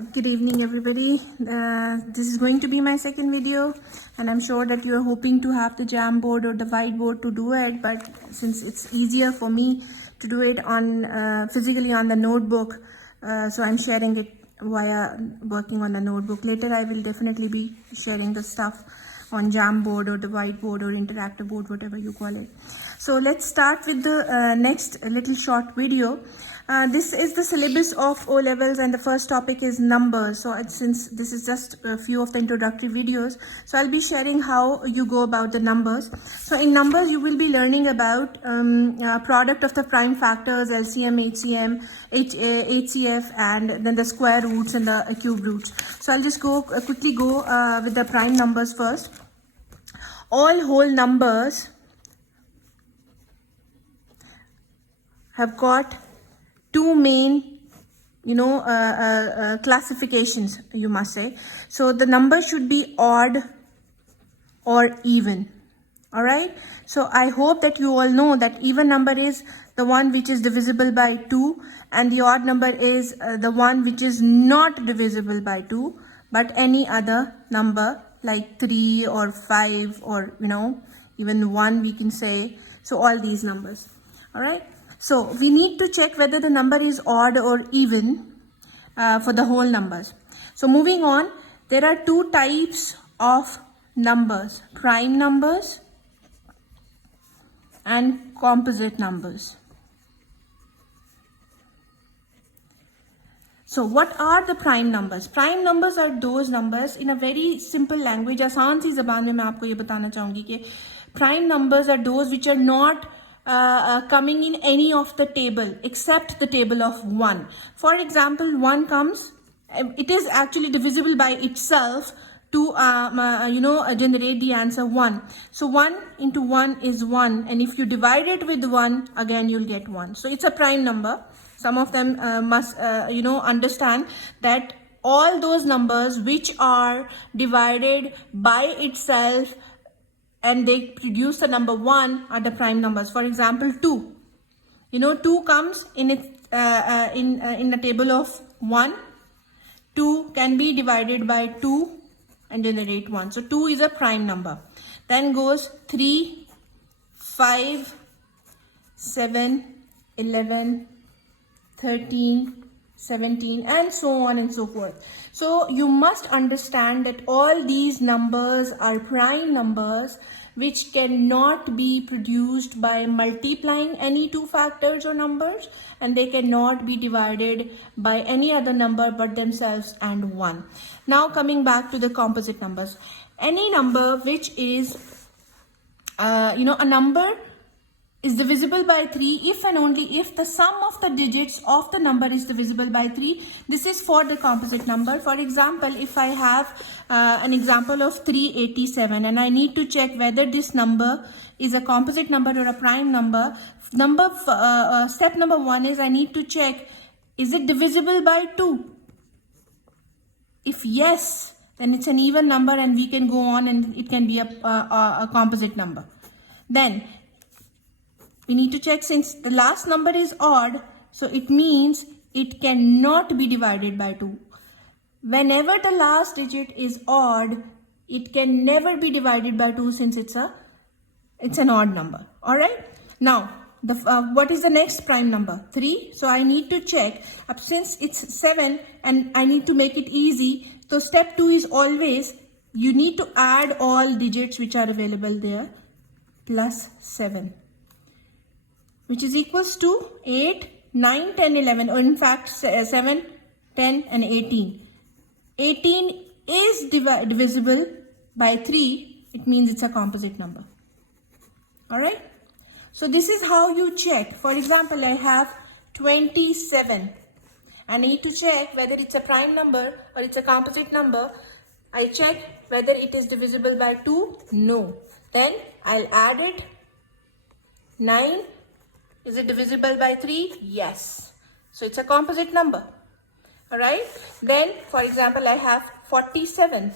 Good evening everybody. This is going to be my second video and I'm sure that you are hoping to have the Jamboard or the whiteboard to do it, but since it's easier for me to do it on physically on the notebook, so I'm sharing it via working on the notebook. Later I will definitely be sharing the stuff on Jamboard or the whiteboard or interactive board, whatever you call it. So let's start with the next little short video. This is the syllabus of O levels and the first topic is numbers. So since this is just a few of the introductory videos, so I'll be sharing how you go about the numbers. So in numbers you will be learning about product of the prime factors, LCM, HCM, HCF, and then the square roots and the cube roots. So I'll just quickly go with the prime numbers first. All whole numbers have got two main classifications, you must say. So the number should be odd or even. All right, so I hope that you all know that even number is the one which is divisible by 2 and the odd number is the one which is not divisible by 2 but any other number like 3 or 5 or even 1 we can say. So all these numbers. All right, so we need to check whether the number is odd or even for the whole numbers. So moving on, there are two types of numbers: prime numbers and composite numbers. So what are the prime numbers? Prime numbers are those numbers, in a very simple language, आसान सी ज़बान में मैं आपको ये बताना चाहूँगी कि prime numbers are those which are not coming in any of the table except the table of 1. For example, 1 comes, it is actually divisible by itself to generate the answer 1. So 1 into 1 is 1, and if you divide it with 1, again you'll get 1. So it's a prime number. Some of them must understand that all those numbers which are divided by itself and they produce the number 1 are the prime numbers. For example, 2. 2 comes in its in a table of 1. 2 can be divided by 2 and generate 1. So 2 is a prime number. Then goes 3, 5, 7, 11, 13, 17, and so on and so forth. So you must understand that all these numbers are prime numbers which cannot be produced by multiplying any two factors or numbers, and they cannot be divided by any other number but themselves and 1. Now coming back to the composite numbers. Any number which is a number is divisible by 3 if and only if the sum of the digits of the number is divisible by 3. This is for the composite number. For example, if I have an example of 387 and I need to check whether this number is a composite number or a prime number, step number 1 is I need to check, is it divisible by 2? If yes, then it's an even number and we can go on and it can be a composite number. Then we need to check, since the last number is odd, so it means it cannot be divided by 2. Whenever the last digit is odd, it can never be divided by 2 since it's an odd number. All right. Now, what is the next prime number? 3. So I need to check, since it's 7 and I need to make it easy. So step 2 is always, you need to add all digits which are available there plus 7. Which is equals to 8, 9, 10, 11, or in fact 7, 10 and 18. 18 is divisible by 3, it means it's a composite number. Alright, so this is how you check. For example, I have 27. I need to check whether it's a prime number or it's a composite number. I check whether it is divisible by 2, no. Then I'll add it, 9. Is it divisible by 3? Yes. So it's a composite number. Alright. Then, for example, I have 47.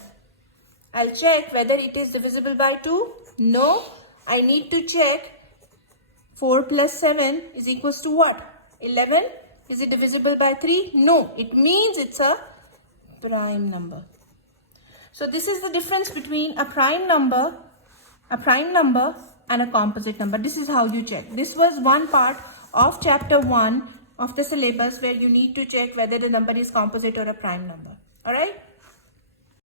I'll check whether it is divisible by 2. No. I need to check 4 plus 7 is equals to what? 11. Is it divisible by 3? No. It means it's a prime number. So this is the difference between a prime number and a composite number. This is how you check. This was one part of chapter 1 of the syllabus where you need to check whether the number is composite or a prime number. All right.